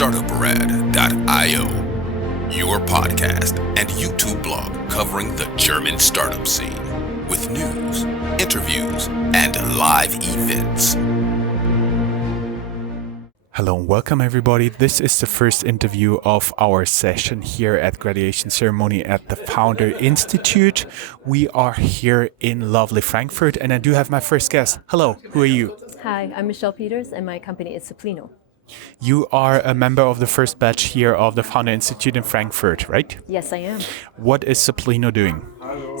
Startuprad.io, your podcast and YouTube blog covering the German startup scene with news, interviews, and live events. Hello and welcome everybody. This is the first interview of our session here at Graduation Ceremony at the Founder Institute. We are here in lovely Frankfurt and I do have my first guest. Hello, who are you? Hi, I'm Michelle Peters and my company is Suplino. You are a member of the first batch here of the Founder Institute in Frankfurt, right? Yes, I am. What is Suplino doing?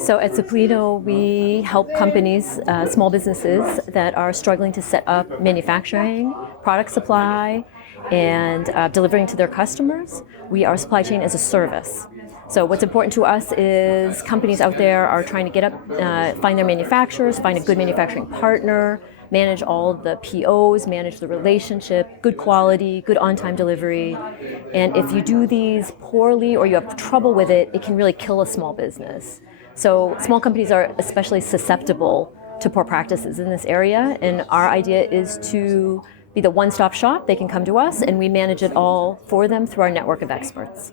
So at Suplino, we help companies, small businesses that are struggling to set up manufacturing, product supply, and delivering to their customers. We are supply chain as a service. So what's important to us is companies out there are trying to get up, find their manufacturers, find a good manufacturing partner, manage all the POs, manage the relationship, good quality, good on-time delivery. And if you do these poorly or you have trouble with it, it can really kill a small business. So small companies are especially susceptible to poor practices in this area. And our idea is to be the one-stop shop. They can come to us and we manage it all for them through our network of experts.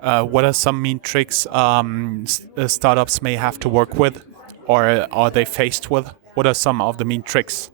What are some mean tricks startups may have to work with or are they faced with? What are some of the mean tricks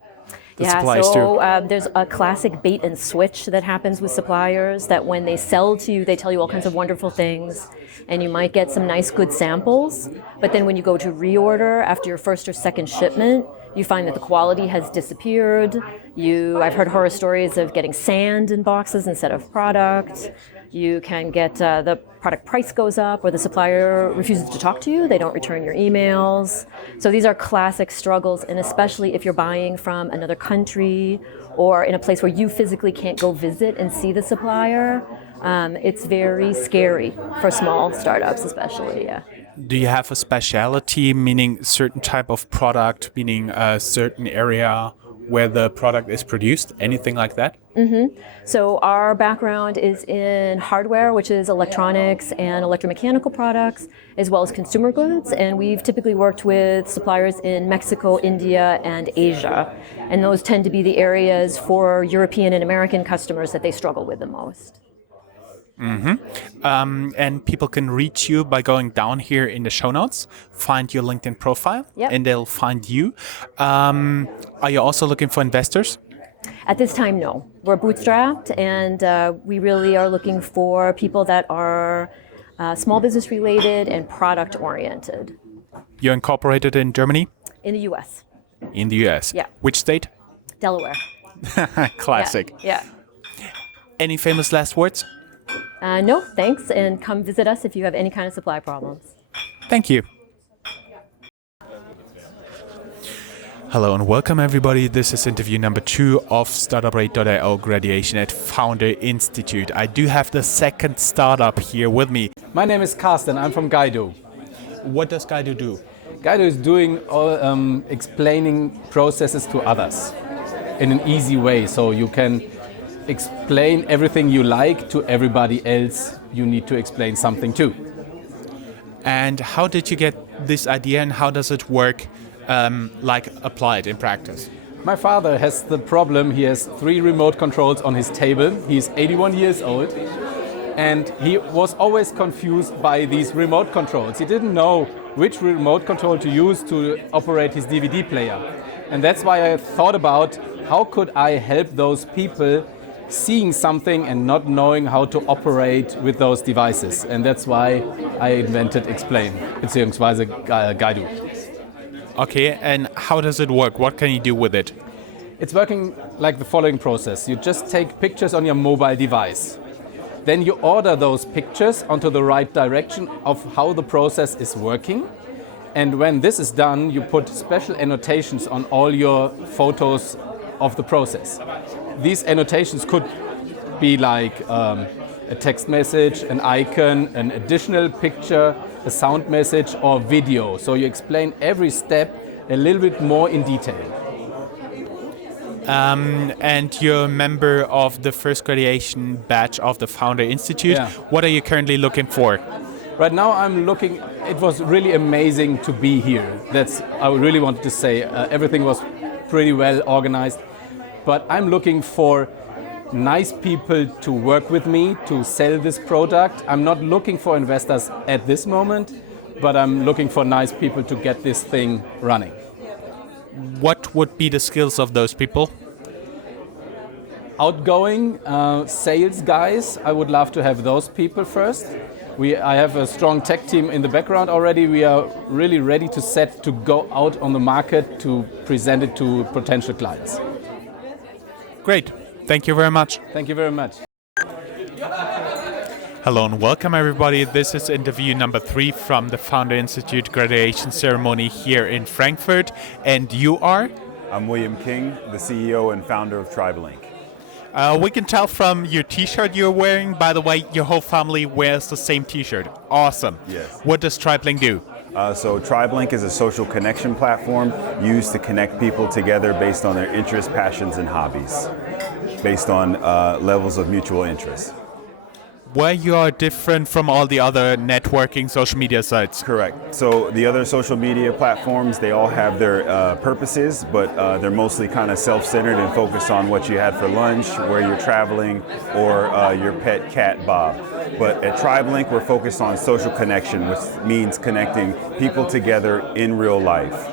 that suppliers do? There's a classic bait and switch that happens with suppliers that when they sell to you, they tell you all kinds of wonderful things and you might get some nice good samples, but then when you go to reorder after your first or second shipment, you find that the quality has disappeared. I've heard horror stories of getting sand in boxes instead of product. You can get the product price goes up or the supplier refuses to talk to you. They don't return your emails. So these are classic struggles, and especially if you're buying from another country or in a place where you physically can't go visit and see the supplier, it's very scary for small startups especially, yeah. Do you have a specialty, meaning certain type of product, meaning a certain area where the product is produced, anything like that? Mm-hmm. So our background is in hardware, which is electronics and electromechanical products, as well as consumer goods. And we've typically worked with suppliers in Mexico, India, and Asia. And those tend to be the areas for European and American customers that they struggle with the most. Mm-hmm. And people can reach you by going down here in the show notes, find your LinkedIn profile, yep. And they'll find you. Are you also looking for investors? At this time, no. We're bootstrapped, and we really are looking for people that are small business related and product oriented. You're incorporated in Germany? In the U.S. In the U.S.? Yeah. Which state? Delaware. Classic. Yeah. Any famous last words? No, thanks, and come visit us if you have any kind of supply problems. Thank you. Hello and welcome everybody. This is interview number 2 of Startuprad.io Graduation at Founder Institute. I do have the second startup here with me. My name is Carsten, I'm from Guido. What does Guido do? Guido is doing all, explaining processes to others in an easy way, so you can explain everything you like to everybody else you need to explain something to. And how did you get this idea and how does it work applied in practice? My father has the problem, he has 3 remote controls on his table. He's 81 years old and he was always confused by these remote controls. He didn't know which remote control to use to operate his DVD player. And that's why I thought about how could I help those people seeing something and not knowing how to operate with those devices. And that's why I invented Explain, beziehungsweise Guido. Okay, and how does it work? What can you do with it? It's working like the following process. You just take pictures on your mobile device. Then you order those pictures onto the right direction of how the process is working. And when this is done, you put special annotations on all your photos of the process. These annotations could be like a text message, an icon, an additional picture, a sound message or video. So you explain every step a little bit more in detail. And you're a member of the first graduation batch of the Founder Institute. Yeah. What are you currently looking for? Right now I'm looking, it was really amazing to be here. I really wanted to say. Everything was pretty well organized. But I'm looking for nice people to work with me to sell this product. I'm not looking for investors at this moment, but I'm looking for nice people to get this thing running. What would be the skills of those people? Outgoing sales guys, I would love to have those people first. I have a strong tech team in the background already. We are really ready to go out on the market to present it to potential clients. Great. Thank you very much. Thank you very much. Hello and welcome everybody. This is interview number 3 from the Founder Institute graduation ceremony here in Frankfurt. And you are? I'm William King, the CEO and founder of TribeLink. We can tell from your t-shirt you're wearing. By the way, your whole family wears the same t-shirt. Awesome. Yes. What does TribeLink do? So TribeLink is a social connection platform used to connect people together based on their interests, passions, and hobbies, based on levels of mutual interest. Where you are different from all the other networking social media sites. Correct. So the other social media platforms, they all have their purposes, but they're mostly kind of self-centered and focused on what you had for lunch, where you're traveling, or your pet cat Bob. But at TribeLink, we're focused on social connection, which means connecting people together in real life.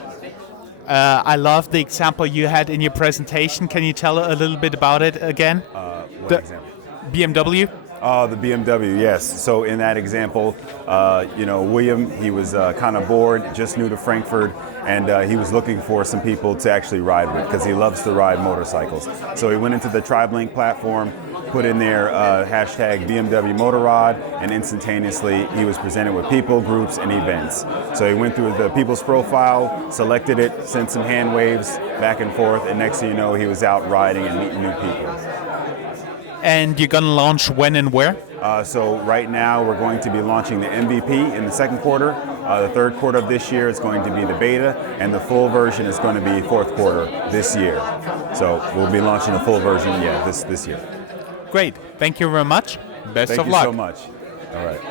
I love the example you had in your presentation. Can you tell a little bit about it again? What example? BMW? The BMW, yes. So in that example, William, he was kind of bored, just new to Frankfurt, and he was looking for some people to actually ride with because he loves to ride motorcycles. So he went into the TribeLink platform, put in there hashtag BMW Motorrad, and instantaneously he was presented with people, groups, and events. So he went through the people's profile, selected it, sent some hand waves back and forth, and next thing you know, he was out riding and meeting new people. And you're going to launch when and where? So right now we're going to be launching the MVP in the second quarter. The third quarter of this year is going to be the beta, and the full version is going to be fourth quarter this year. So we'll be launching the full version, this year. Great. Thank you very much. Best of luck. Thank you so much. All right.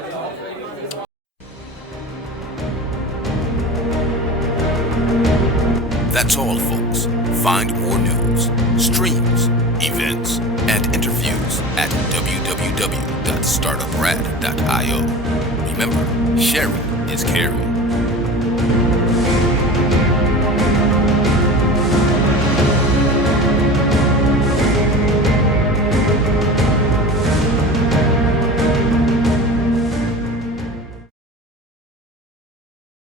That's all, folks. Find more news, streams, events, and interviews at www.startuprad.io. Remember, sharing is caring.